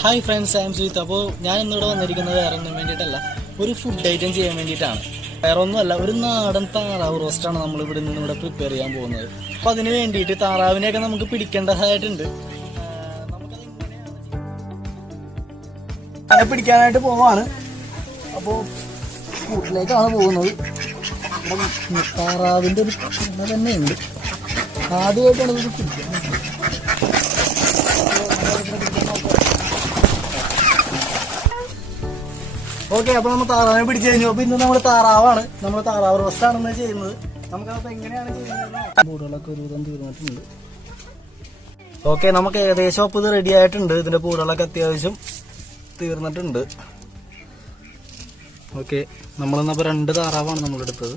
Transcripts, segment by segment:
Hi friends, I M Sujith. അപ്പോൾ ഞാൻ ഇന്നിവിടെ വന്നിരിക്കുന്നത് വേറെ ഒന്നും വേണ്ടിയിട്ടല്ല, ഒരു ഫുഡ് ഐറ്റം ചെയ്യാൻ വേണ്ടിയിട്ടാണ്. വേറെ ഒന്നുമല്ല, ഒരു നാടൻ താറാവ് റോസ്റ്റാണ് നമ്മൾ ഇവിടെ നിന്ന് ഇവിടെ പ്രിപ്പയർ ചെയ്യാൻ പോകുന്നത്. അപ്പോൾ അതിന് വേണ്ടിയിട്ട് താറാവിനെയൊക്കെ നമുക്ക് പിടിക്കേണ്ടതായിട്ടുണ്ട്. അതിനെ പിടിക്കാനായിട്ട് പോവാണ്. അപ്പോൾ കൂട്ടിലേക്കാണ് പോകുന്നത്. താറാവിൻ്റെ ഒരു തന്നെയുണ്ട്. ആദ്യമായിട്ടാണ് ഇത് പിടിക്കുക. ഓക്കെ, അപ്പോൾ നമ്മൾ താറാവിനെ പിടിച്ചു കഴിഞ്ഞു. അപ്പോൾ ഇന്ന് നമ്മൾ താറാവാണ്, നമ്മൾ താറാവ് റോസ്റ്റാണെന്ന് ചെയ്യുന്നത്. നമുക്കപ്പോൾ എങ്ങനെയാണ് ചെയ്യുന്നത്? പൂടുകളൊക്കെ ഒരുവിധം തീർന്നിട്ടുണ്ട്. ഓക്കെ, നമുക്ക് ഏകദേശം അപ്പോൾ ഇത് റെഡി ആയിട്ടുണ്ട്. ഇതിൻ്റെ പൂടുകളൊക്കെ അത്യാവശ്യം തീർന്നിട്ടുണ്ട്. ഓക്കെ, നമ്മളിന്നപ്പോൾ 2 താറാവാണ് നമ്മളെടുത്തത്.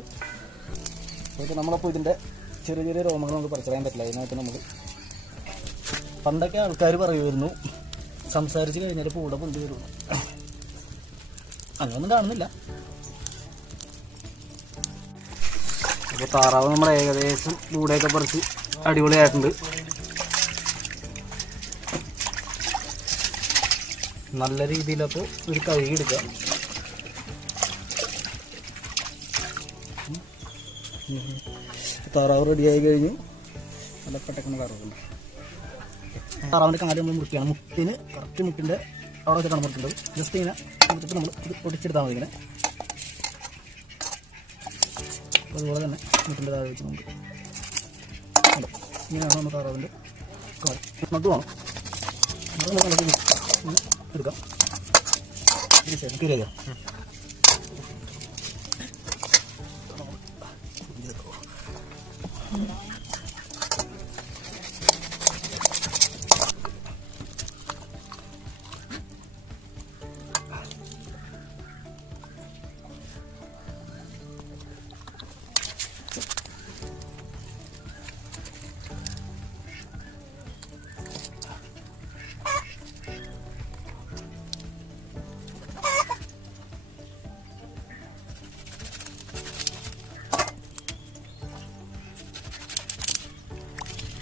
ഓക്കെ, നമ്മളപ്പോൾ ഇതിൻ്റെ ചെറിയ ചെറിയ രോമങ്ങൾ നമുക്ക് പറിച്ചറിയാൻ പറ്റില്ല. അതിനായിട്ട് നമ്മൾ പണ്ടൊക്കെ ആൾക്കാർ പറയുമായിരുന്നു, സംസാരിച്ച് കഴിഞ്ഞാൽ പൂട പൊന്തി വരുള്ളൂ. അങ്ങനൊന്നും കാണുന്നില്ല. അപ്പോൾ താറാവ് നമ്മൾ ഏകദേശം കൂടെയൊക്കെ പറിച്ച് അടിപൊളിയായിട്ടുണ്ട്. നല്ല രീതിയിലപ്പോൾ ഒരു കഴുകി എടുക്കുക. താറാവ് റെഡിയായി കഴിഞ്ഞു. നല്ല പെട്ടെന്ന് താറാവുണ്ട്. താറാവിൻ്റെ കാര്യം നമ്മൾ മുറിക്കുകയാണ്. മുട്ടിന് കറക്റ്റ് മുട്ടിൻ്റെ അവിടെ വെച്ചിട്ടാണ് മുറിക്കേണ്ടത്. ജസ്റ്റ് ഇങ്ങനെ മുറിച്ചിട്ട് നമ്മൾ ഇത് പൊടിച്ചെടുത്താൽ മതി. ഇങ്ങനെ അതുപോലെ തന്നെ മുട്ടിൻ്റെ താഴെ വെച്ച് നമുക്ക് ഇങ്ങനെയാണ് നമ്മൾ താറാവിൻ്റെ കാര്യം നട്ടു വേണം. എടുക്കാം. ശരിയാ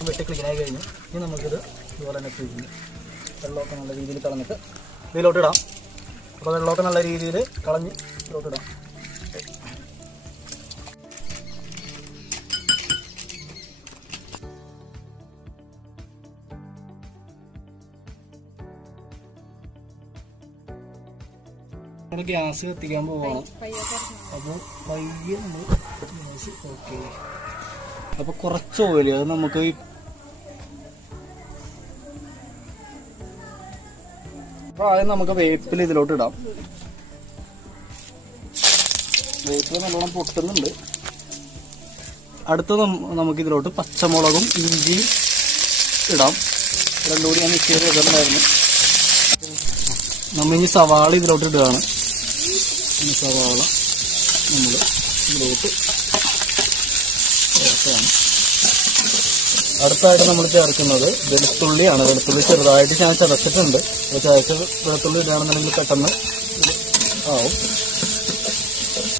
വെട്ടി ക്ലീനായി കഴിഞ്ഞു. ഇനി നമുക്കിത് ഇതുപോലെ തന്നെ ക്ലീൻ വെള്ളമൊക്കെ നല്ല രീതിയിൽ കളഞ്ഞിട്ട് ഇതിലോട്ടിടാം. അപ്പോൾ വെള്ളമൊക്കെ നല്ല രീതിയിൽ കളഞ്ഞ് ഇതിലോട്ടിടാം. നമ്മൾ ഗ്യാസ് കത്തിക്കാൻ പോവാണ്. അപ്പോൾ പയ്യെ നമ്മൾ ഗ്യാസ് ഓക്കെ. അപ്പോൾ കുറച്ച് ഓയിൽ അത് നമുക്ക് അപ്പോൾ ആദ്യം നമുക്ക് വേപ്പിൽ ഇതിലോട്ട് ഇടാം. വേപ്പിൽ നല്ലോണം പൊട്ടുന്നുണ്ട്. അടുത്ത നമുക്ക് ഇതിലോട്ട് പച്ചമുളകും ഇഞ്ചിയും ഇടാം. രണ്ടും കൂടി ഞാൻ മിക്സ് ചെയ്ത് വെച്ചിട്ടുണ്ടായിരുന്നു. നമ്മൾ ഇനി സവാള ഇതിലോട്ട് ഇടുകയാണ്. സവാള നമ്മൾ ഇതിലോട്ട് ചേർത്താണ്. അടുത്തായിട്ട് നമ്മൾ ചേർക്കുന്നത് വെളുത്തുള്ളിയാണ്. വെളുത്തുള്ളി ചെറുതായിട്ട് ഞാൻ ചതച്ചിട്ടുണ്ട്. അപ്പോൾ ചതച്ച് വെളുത്തുള്ളി ഇടുകയാണെന്നുണ്ടെങ്കിൽ പെട്ടെന്ന് ആവും.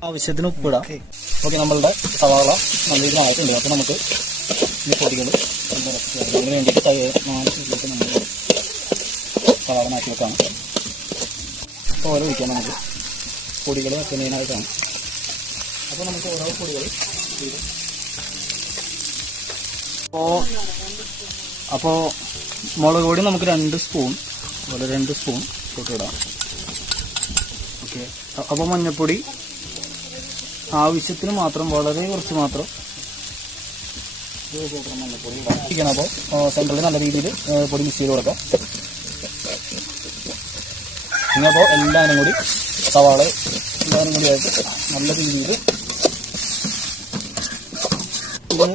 ആവശ്യത്തിന് ഉപ്പിടാം. ഓക്കെ, നമ്മളുടെ സവാള നല്ല രീതിയിൽ ആയിട്ടുണ്ട്. അപ്പോൾ നമുക്ക് ഈ പൊടികൾ അതിന് വേണ്ടിയിട്ട് നമ്മൾ സവാള മാറ്റി വെക്കാണ്. ഓരോ ഒഴിക്കാം നമുക്ക്. പൊടികൾ ഒക്കെ മെയിനായിട്ടാണ്. അപ്പോൾ നമുക്ക് ഓരോ പൊടികൾ അപ്പോൾ മുളക് പൊടി നമുക്ക് 2 സ്പൂൺ അതുപോലെ 2 സ്പൂൺ ഇടാം. ഓക്കെ, അപ്പോൾ മഞ്ഞൾപ്പൊടി ആവശ്യത്തിന് മാത്രം, വളരെ കുറച്ച് മാത്രം മഞ്ഞൾപ്പൊടി ഇടാം. അപ്പോൾ സെൻറ്ററിൽ നല്ല രീതിയിൽ പൊടി മിക്സ് ചെയ്ത് കൊടുക്കാം. ഇനിയപ്പോൾ എല്ലാവരും കൂടി സവാള എല്ലാവരും കൂടി ആയിട്ട് നല്ല രീതിയിൽ ഇത്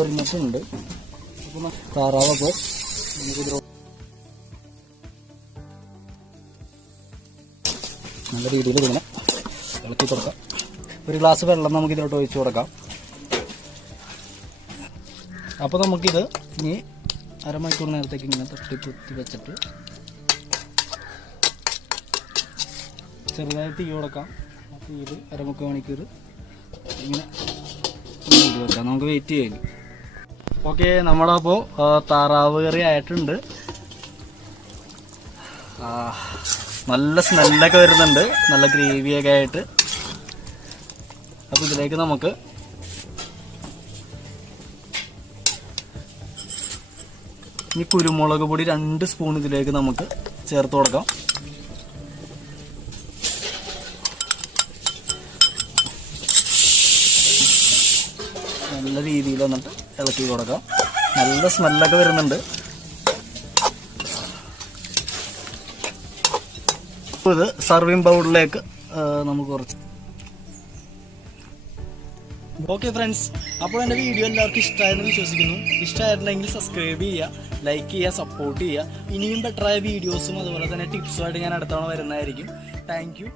ഒരുമിച്ചുണ്ട്. അപ്പോൾ താറാവപ്പോൾ നമുക്കിത് നല്ല രീതിയിൽ ഇതിനെ ഇളക്കി കൊടുക്കാം. ഒരു ഗ്ലാസ് വെള്ളം നമുക്കിതിലോട്ട് ഒഴിച്ച് കൊടുക്കാം. അപ്പോൾ നമുക്കിത് ഇനി അരമണിക്കൂർ നേരത്തേക്ക് ഇങ്ങനെ തട്ടി വെച്ചിട്ട് ചെറുതായി തീ കൊടുക്കാം. തീയിൽ അരമുക്കാൽ മണിക്കൂർ ഇങ്ങനെ വെക്കാം. നമുക്ക് വെയിറ്റ് ചെയ്യാം. ഓക്കെ, നമ്മളപ്പോൾ താറാവ് കറി ആയിട്ടുണ്ട്. നല്ല സ്മെല്ലൊക്കെ വരുന്നുണ്ട്, നല്ല ഗ്രേവിയൊക്കെ ആയിട്ട്. അപ്പോൾ ഇതിലേക്ക് നമുക്ക് ഇനി കുരുമുളക് പൊടി 2 സ്പൂൺ ഇതിലേക്ക് നമുക്ക് ചേർത്ത് കൊടുക്കാം. നല്ല രീതിയിൽ വന്നിട്ട് ഇളക്കി കൊടുക്കാം. നല്ല സ്മെല്ലൊക്കെ വരുന്നുണ്ട്. ഇത് സർവിങ് ബൗളിലേക്ക് നമുക്ക് കുറച്ച്. ഓക്കെ ഫ്രണ്ട്സ്, അപ്പോൾ എൻ്റെ വീഡിയോ എല്ലാവർക്കും ഇഷ്ടമായെന്ന് വിശ്വസിക്കുന്നു. ഇഷ്ടമായിട്ടുണ്ടെങ്കിൽ സബ്സ്ക്രൈബ് ചെയ്യുക, ലൈക്ക് ചെയ്യുക, സപ്പോർട്ട് ചെയ്യുക. ഇനിയും ബെറ്ററായ വീഡിയോസും അതുപോലെ തന്നെ ടിപ്സുമായിട്ട് ഞാൻ അടുത്തവണ വരുന്നതായിരിക്കും. Thank you.